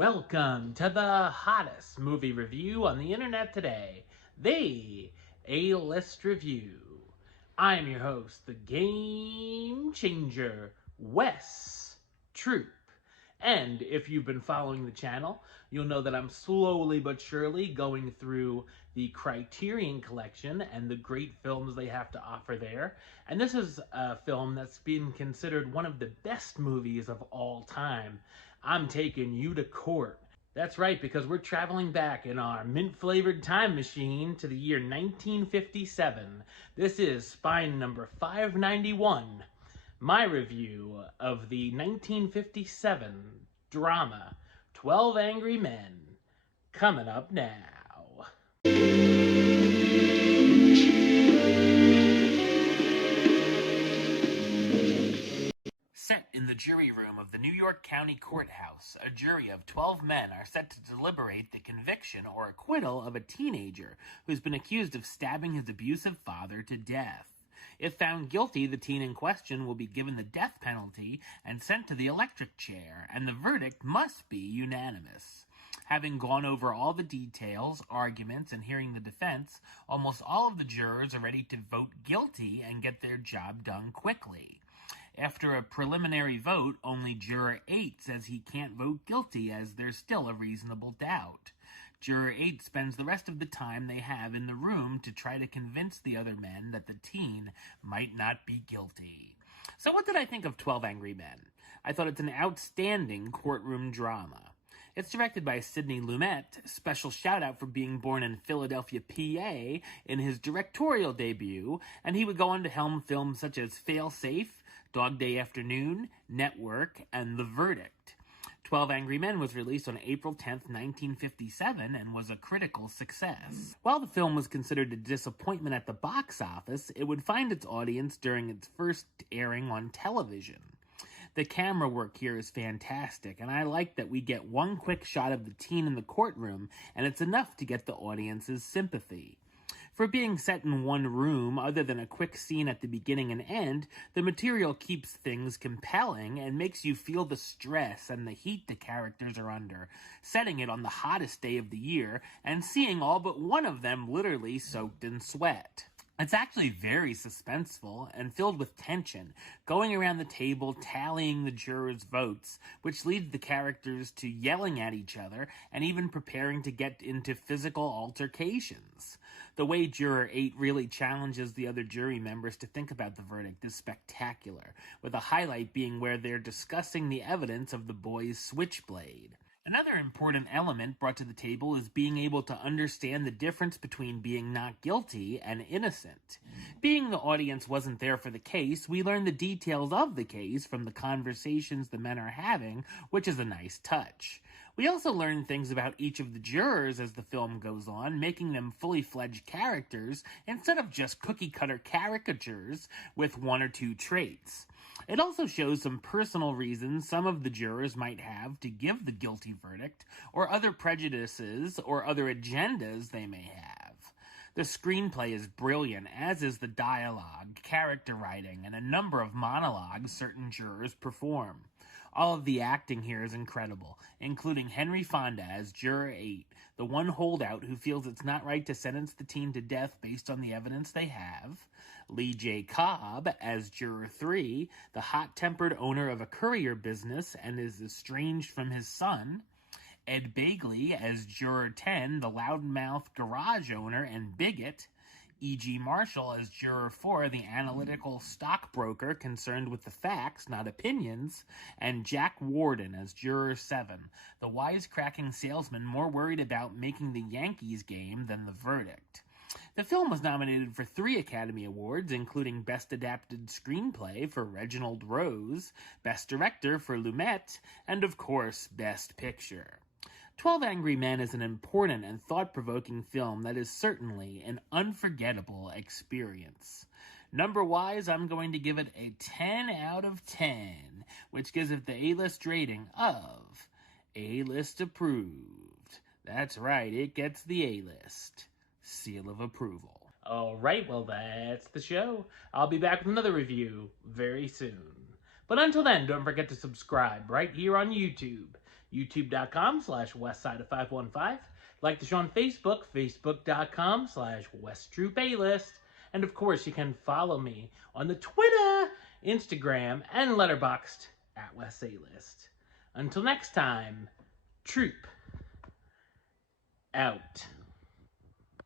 Welcome to the hottest movie review on the internet today, the A-List Review. I'm your host, the Game Changer, Wes Troop. And if you've been following the channel, you'll know that I'm slowly but surely going through the Criterion Collection and the great films they have to offer there. And this is a film that's been considered one of the best movies of all time. I'm taking you to court. That's right, because we're traveling back in our mint-flavored time machine to the year 1957. This is Spine number 591. My review of the 1957 drama 12 Angry Men, coming up now. Set in the jury room of the New York County Courthouse, a jury of 12 men are set to deliberate the conviction or acquittal of a teenager who's been accused of stabbing his abusive father to death. If found guilty, the teen in question will be given the death penalty and sent to the electric chair, and the verdict must be unanimous. Having gone over all the details, arguments, and hearing the defense, almost all of the jurors are ready to vote guilty and get their job done quickly. After a preliminary vote, only Juror 8 says he can't vote guilty as there's still a reasonable doubt. Juror 8 spends the rest of the time they have in the room to try to convince the other men that the teen might not be guilty. So what did I think of 12 Angry Men? I thought it's an outstanding courtroom drama. It's directed by Sidney Lumet, special shout out for being born in Philadelphia, PA, in his directorial debut, and he would go on to helm films such as Fail Safe, Dog Day Afternoon, Network, and The Verdict. 12 Angry Men was released on April 10th, 1957, and was a critical success. While the film was considered a disappointment at the box office, it would find its audience during its first airing on television. The camera work here is fantastic, and I like that we get one quick shot of the teen in the courtroom, and it's enough to get the audience's sympathy. For being set in one room, other than a quick scene at the beginning and end, the material keeps things compelling and makes you feel the stress and the heat the characters are under, setting it on the hottest day of the year, and seeing all but one of them literally soaked in sweat. It's actually very suspenseful and filled with tension, going around the table tallying the jurors' votes, which leads the characters to yelling at each other and even preparing to get into physical altercations. The way Juror 8 really challenges the other jury members to think about the verdict is spectacular, with a highlight being where they're discussing the evidence of the boy's switchblade. Another important element brought to the table is being able to understand the difference between being not guilty and innocent. Being the audience wasn't there for the case, we learn the details of the case from the conversations the men are having, which is a nice touch. We also learn things about each of the jurors as the film goes on, making them fully fledged characters instead of just cookie-cutter caricatures with one or two traits. It also shows some personal reasons some of the jurors might have to give the guilty verdict, or other prejudices or other agendas they may have. The screenplay is brilliant, as is the dialogue, character writing, and a number of monologues certain jurors perform. All of the acting here is incredible, including Henry Fonda as Juror 8, the one holdout who feels it's not right to sentence the teen to death based on the evidence they have, Lee J. Cobb as Juror 3, the hot-tempered owner of a courier business and is estranged from his son, Ed Begley as Juror 10, the loudmouth garage owner and bigot, E.G. Marshall as Juror 4, the analytical stockbroker concerned with the facts, not opinions, and Jack Warden as Juror 7, the wisecracking salesman more worried about making the Yankees game than the verdict. The film was nominated for 3 Academy Awards, including Best Adapted Screenplay for Reginald Rose, Best Director for Lumet, and of course, Best Picture. 12 Angry Men is an important and thought-provoking film that is certainly an unforgettable experience. Number-wise, I'm going to give it a 10 out of 10, which gives it the A-list rating of A-list approved. That's right, it gets the A-list seal of approval. Alright, well that's the show. I'll be back with another review very soon. But until then, don't forget to subscribe right here on YouTube. youtube.com/westside of 515. Like the show on Facebook, facebook.com/WestTruePlaylist. And of course, you can follow me on the Twitter, Instagram, and Letterboxd at West A-List. Until next time, Troop out.